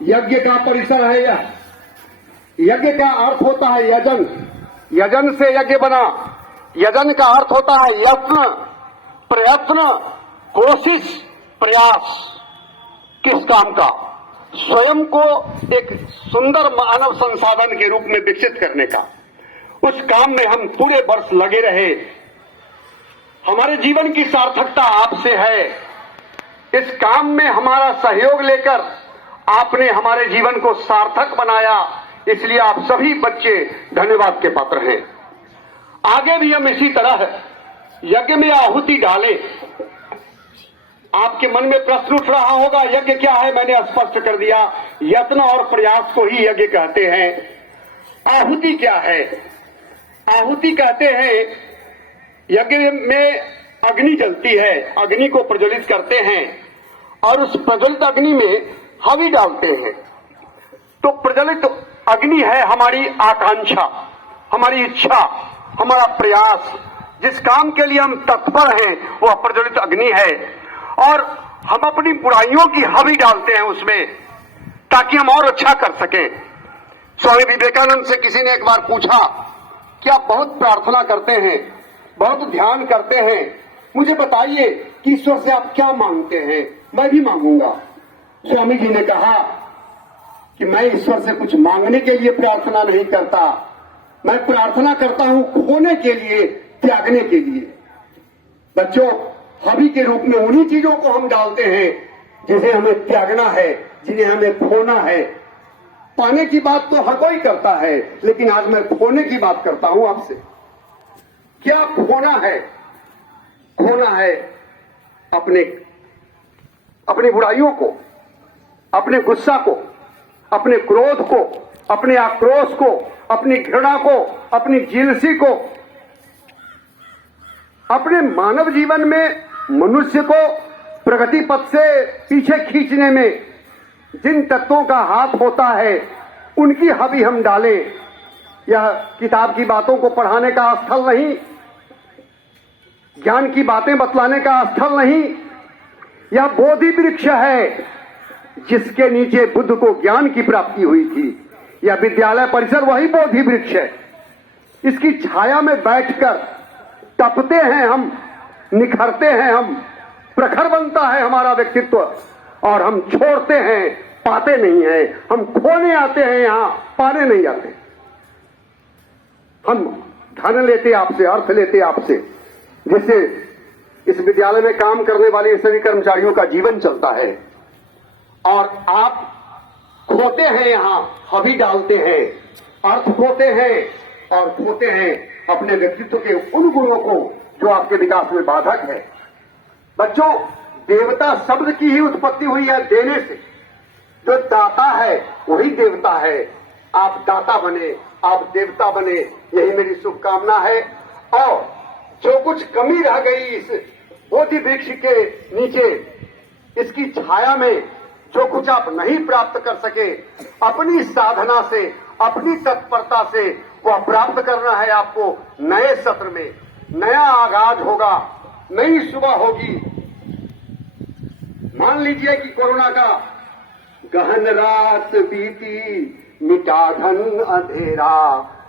यज्ञ का परिसर है यह। यज्ञ का अर्थ होता है यजन, यजन से यज्ञ बना। यजन का अर्थ होता है यत्न, प्रयत्न, कोशिश, प्रयास। किस काम का? स्वयं को एक सुंदर मानव संसाधन के रूप में विकसित करने का। उस काम में हम पूरे वर्ष लगे रहे। हमारे जीवन की सार्थकता आपसे है। इस काम में हमारा सहयोग लेकर आपने हमारे जीवन को सार्थक बनाया, इसलिए आप सभी बच्चे धन्यवाद के पात्र हैं। आगे भी हम इसी तरह यज्ञ में आहुति डालें। आपके मन में प्रश्न उठ रहा होगा, यज्ञ क्या है? मैंने स्पष्ट कर दिया, यत्न और प्रयास को ही यज्ञ कहते हैं। आहुति क्या है? आहुति कहते हैं, यज्ञ में अग्नि जलती है, अग्नि को प्रज्वलित करते हैं और उस प्रज्वलित अग्नि में हवि डालते हैं। तो प्रज्वलित अग्नि है हमारी आकांक्षा, हमारी इच्छा, हमारा प्रयास। जिस काम के लिए हम तत्पर हैं वह प्रज्वलित अग्नि है और हम अपनी बुराइयों की हवि डालते हैं उसमें, ताकि हम और अच्छा कर सकें। स्वामी विवेकानंद से किसी ने एक बार पूछा कि आप बहुत प्रार्थना करते हैं, बहुत ध्यान करते हैं, मुझे बताइए कि ईश्वर से आप क्या मांगते हैं, मैं भी मांगूंगा। स्वामी जी ने कहा कि मैं ईश्वर से कुछ मांगने के लिए प्रार्थना नहीं करता, मैं प्रार्थना करता हूं खोने के लिए, त्यागने के लिए। बच्चों, हवि के रूप में उन्हीं चीजों को हम डालते हैं जिसे हमें त्यागना है, जिन्हें हमें खोना है। पाने की बात तो हर कोई करता है, लेकिन आज मैं खोने की बात करता हूं आपसे। क्या खोना है? खोना है अपनी बुराइयों को, अपने गुस्सा को, अपने क्रोध को, अपने आक्रोश को, अपनी घृणा को, अपनी जिलसी को। अपने मानव जीवन में मनुष्य को प्रगति पथ से पीछे खींचने में जिन तत्वों का हाथ होता है उनकी हवि हम डालें। यह किताब की बातों को पढ़ाने का स्थल नहीं, ज्ञान की बातें बतलाने का स्थल नहीं। यह बोधि वृक्ष है जिसके नीचे बुद्ध को ज्ञान की प्राप्ति हुई थी। यह विद्यालय परिसर वही बोधि वृक्ष है। इसकी छाया में बैठकर तपते हैं हम, निखरते हैं हम, प्रखर बनता है हमारा व्यक्तित्व और हम छोड़ते हैं, पाते नहीं हैं। हम खोने आते हैं, यहां पाने नहीं आते। हम धन लेते आपसे, अर्थ लेते आपसे, जिससे इस विद्यालय में काम करने वाले सभी कर्मचारियों का जीवन चलता है। और आप खोते हैं, यहां हवि डालते हैं, अर्थ खोते हैं और खोते हैं अपने व्यक्तित्व के उन गुणों को जो आपके विकास में बाधक है। बच्चों, देवता शब्द की ही उत्पत्ति हुई है देने से। जो दाता है वही देवता है। आप दाता बने, आप देवता बने, यही मेरी शुभकामना है। और जो कुछ कमी रह गई इस बोधि वृक्ष के नीचे, इसकी छाया में जो कुछ आप नहीं प्राप्त कर सके, अपनी साधना से, अपनी तत्परता से वह प्राप्त करना है आपको। नए सत्र में नया आगाज होगा, नई सुबह होगी। मान लीजिए कि कोरोना का गहन रात बीती, मिटा घन अंधेरा,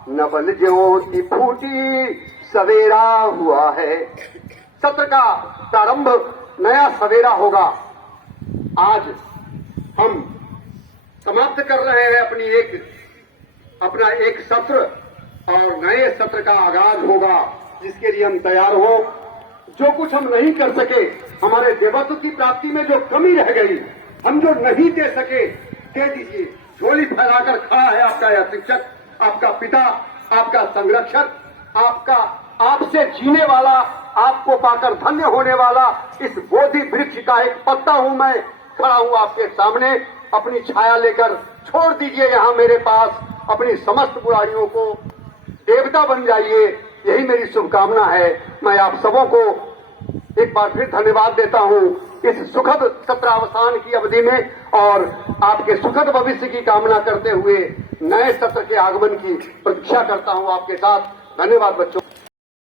नवल ज्योति फूटी, सवेरा हुआ है। सत्र का प्रारंभ नया सवेरा होगा। आज हम समाप्त कर रहे हैं अपना एक सत्र और नए सत्र का आगाज होगा, जिसके लिए हम तैयार हो। जो कुछ हम नहीं कर सके, हमारे देवत्व की प्राप्ति में जो कमी रह गई, हम जो नहीं दे सके, दे दीजिए। झोली फैलाकर खड़ा है आपका यह शिक्षक, आपका पिता, आपका संरक्षक, आपसे जीने वाला, आपको पाकर धन्य होने वाला इस बोधि वृक्ष का एक पत्ता हूं मैं, खड़ा हूं आपके सामने। अपनी छाया लेकर छोड़ दीजिए यहां मेरे पास अपनी समस्त बुराइयों को, देवता बन जाइए, यही मेरी शुभकामना है। मैं आप सबों को एक बार फिर धन्यवाद देता हूं इस सुखद सत्रावसान की अवधि में और आपके सुखद भविष्य की कामना करते हुए नए सत्र के आगमन की प्रतीक्षा करता हूं आपके साथ। धन्यवाद बच्चों।